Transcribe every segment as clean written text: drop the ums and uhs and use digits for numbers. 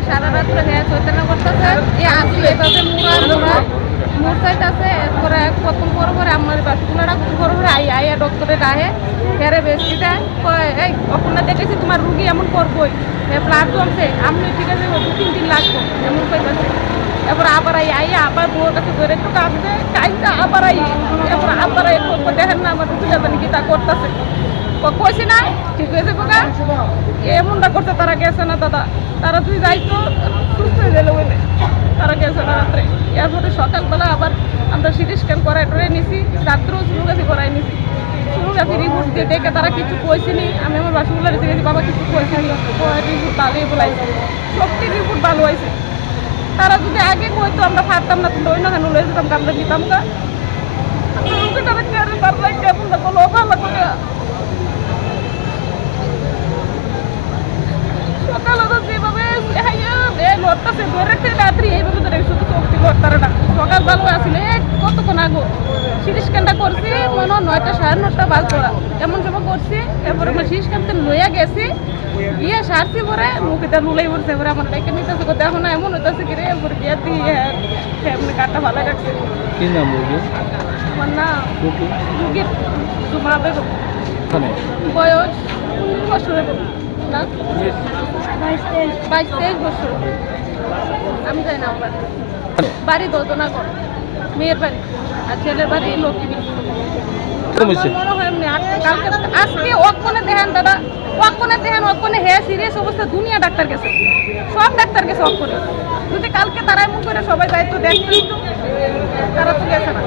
সারা রাত্রে হ্যাঁ চৈতন্য করতেছে এই আসি এভাবে মুড়াইতেছে এরপরে কখন পরে পরে আমার বাসগুলোরা পরে পরে আইয়া ডক্টরে রাহে ফেরে বেশিটা এই কখন না দেখেছি তোমার রুগী এমন করবোই ব্লাড জমছে আমি ঠিক আছে 2-3 দিন লাগবো এমন কইতেছে এরপর আবার আইয়া আবার বউর কাছে ধরে একটু কাঁদছে কাইতে আবার এরপর আবার দেখেন না আমার রুগীটা জানি কি তা করতেছে কইছি না ঠিক হয়েছে কোকা এমনটা করছে তারা গেছে না দাদা তারা তুই যাইতো সুস্থ হয়ে গেল বলে তারা গেছে না রাত্রে এরপরে সকালবেলা আবার আমরা সিটি স্ক্যান করাই টরে নিছি রাত্রেও সোনোগ্রাফি করাই নিছি সোনোগ্রাফি রিপোর্ট দিয়ে দেখে তারা কিছু কইছিনি আমি আমার বাসগুলো রেখে গেছি বাবা কিছু কইছিনি রিপোর্ট ভালোই বলাইছে সত্যি রিপোর্ট ভালো হয়েছে তারা যদি আগে কইতো আমরা পারতাম না তুমি অন্য কেন লয়ে যেতাম আমরা নিতাম না রুগীটা কেড়ে পারলাই কেমন বলো ভালো করে সকালে তো যেভাবে লড়তেছে ধরে রাত্রি এইভাবে ধরে শুধু চোখটি লড়তারে না সকাল ভালো আসলে কতক্ষণ আগো সিটি স্ক্যানটা করছি মনে হয় 9টা 9:30 বাজ পড়া এমন সময় করছি এরপরে আমার সিটি স্ক্যানটা লইয়া গেছি গিয়ে সারছি পরে মুখিটা লুলাই পড়ছে পরে আমার ডাইকে নিতেছে কোথাও এখন এমন হইতেছে কি রে এরপরে গিয়ে দিয়ে এমনি কাঠটা ভালো রাখছে কি নাম মুরগি আমার না রুগীর জুমা বেগম বয়স বছরের না 22-23 বছর আমি যাই না আমার বাড়ি দোদনা কর মেয়ের বাড়ি আর ছেলের বাড়ি লক্ষ্মী মনে হয় এমনি কালকে আজকে ওখানে দেখেন দাদা ওখানে দেখেন ওখানে হ্যাঁ সিরিয়াস অবস্থা দুনিয়া ডাক্তার গেছে সব ডাক্তার গেছে ওখানে যদি কালকে তারা এমন করে সবাই যাইতো দেখতো তারা তো গেছে না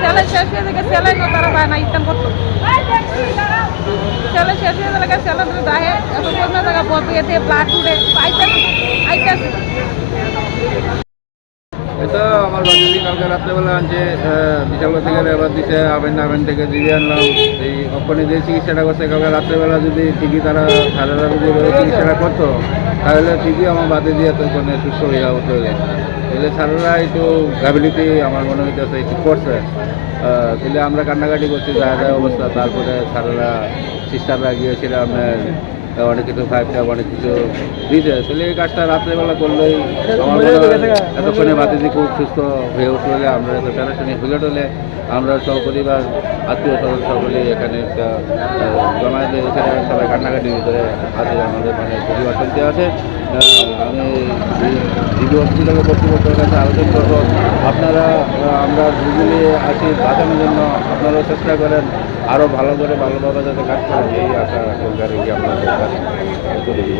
ছেলে শেষ হয়ে গেছে ছেলে তারা পায় না ইতাম করতো ছেলে শেষ হয়ে গেলে ছেলে দাহে এখন অন্য জায়গা বদলিয়ে ব্লাড উঠে আইতাছে এটা আমার বাড়ি কালকে রাত্রেবেলা আনছে বিশালগা থেকে এবার দিছে আবেন থেকে দিয়ে আনলাম এই অপনে যে চিকিৎসাটা করছে কালকে রাত্রেবেলা যদি ঠিকই তারা সারারা যদি চিকিৎসাটা করতো তাহলে ঠিকই আমার বাদে দিয়ে তো মানে সুস্থ হয়ে হতো তাহলে সারারা একটু গাফিলিটি আমার মনে হইতেছে একটু করছে তাহলে আমরা কান্নাকাটি করছি যা যা অবস্থা তারপরে সারারা সিস্টাররা গিয়েছিল আপনার অনেক কিছু খাইতে অনেক কিছু দিয়েছে তাহলে এই কাজটা রাত্রেবেলা করলেই আমার মনে হয় এতক্ষণে বাতিজি খুব সুস্থ হয়ে উঠলে আমরা এত প্যারাশনি হলে টলে আমরা সপরিবার আত্মীয় স্বজন সকলে এখানে একটা জমায়েতে এখানে সবাই কান্নাকাটি ভিতরে আছে আমাদের মানে খুবই অশান্তি আছে আমি জিবি হসপিটালের কর্তৃপক্ষের কাছে আবেদন করবো আপনারা আমরা রুগী নিয়ে আসি বাঁচানোর জন্য আপনারাও চেষ্টা করেন আরও ভালো করে ভালোভাবে যাতে কাজ করেন এই আশা সরকারে কি আপনাদের কাছে করে দিব